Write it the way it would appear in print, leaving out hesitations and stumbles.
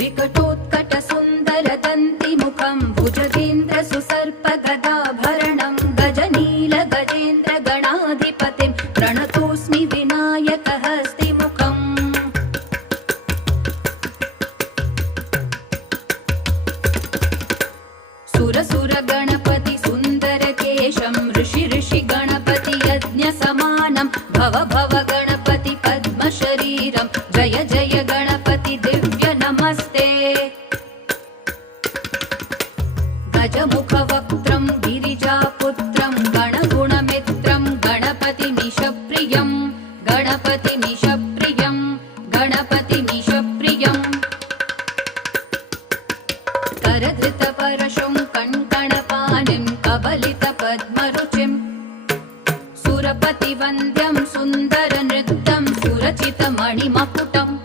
विकटोत्कटसुन्दरदन्तिमुखं भुजगेन्द्रसुसर्पगदाभरणं गजनीलगजेन्द्रगणाधिपतिं प्रणतोऽस्मि विनायकहस्तिमुखम् सुरसुरगणपति सुन्दरकेशं ऋषि गणपति यज्ञसमानं भव भव गणपति पद्मशरीरं जय जय गणपति दिव्य नमस्ते गजमुखवक्त्रं गिरिजापुत्रं गणगुणमित्रं गणपतिमीशप्रियं गणपतिमीशप्रियं गणपतिमीशप्रियम् करधृतपरशुं कङ्कणपाणिं कबलितपद्मरुचिं सुरपतिवन्द्यं सुन्दरनृत्यं सुरचितमणिमकुटम्